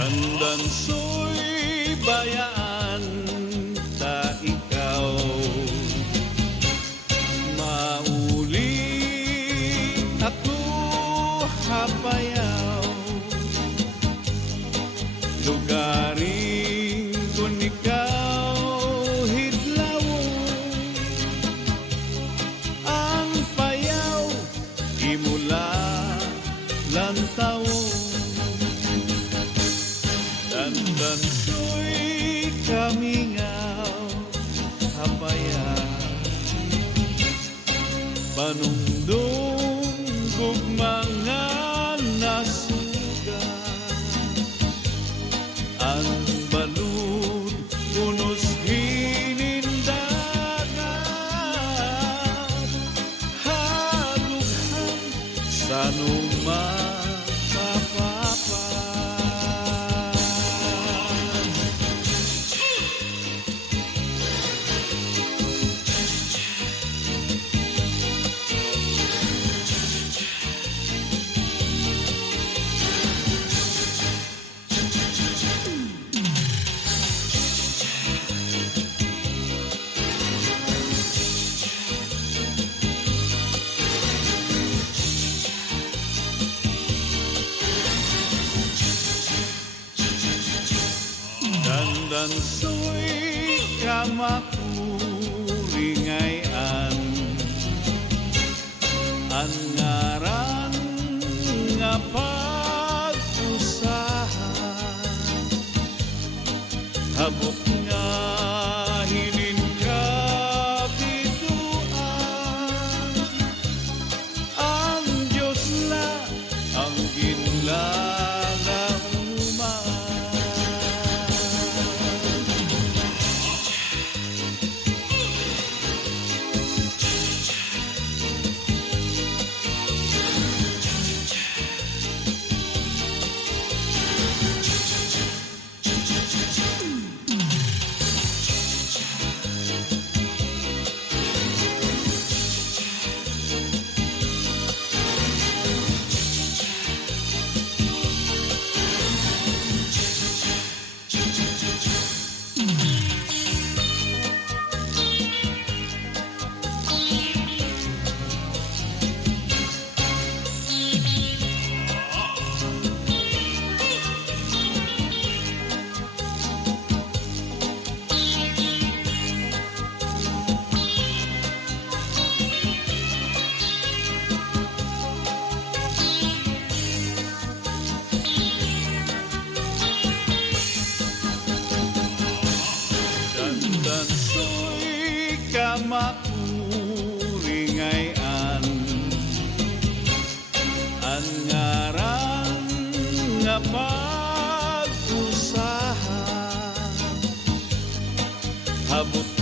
Dandan so'y bayaan ta ikaw mauli ako hapayaw lugaring kung ikaw hidlaw ang payaw imula lantaw dandan so'y kamingaw hapaya panungdong kog mga nasuga ang balud unos hinindagan halughan sa dandan so'y kamakuringayan ang ngaran nga pag-usahan habok nga hinin kabituan ang Diyos la ang ginlalauman. Dandan so'y kamakuringayan ang ngaran nga pag-usahan habot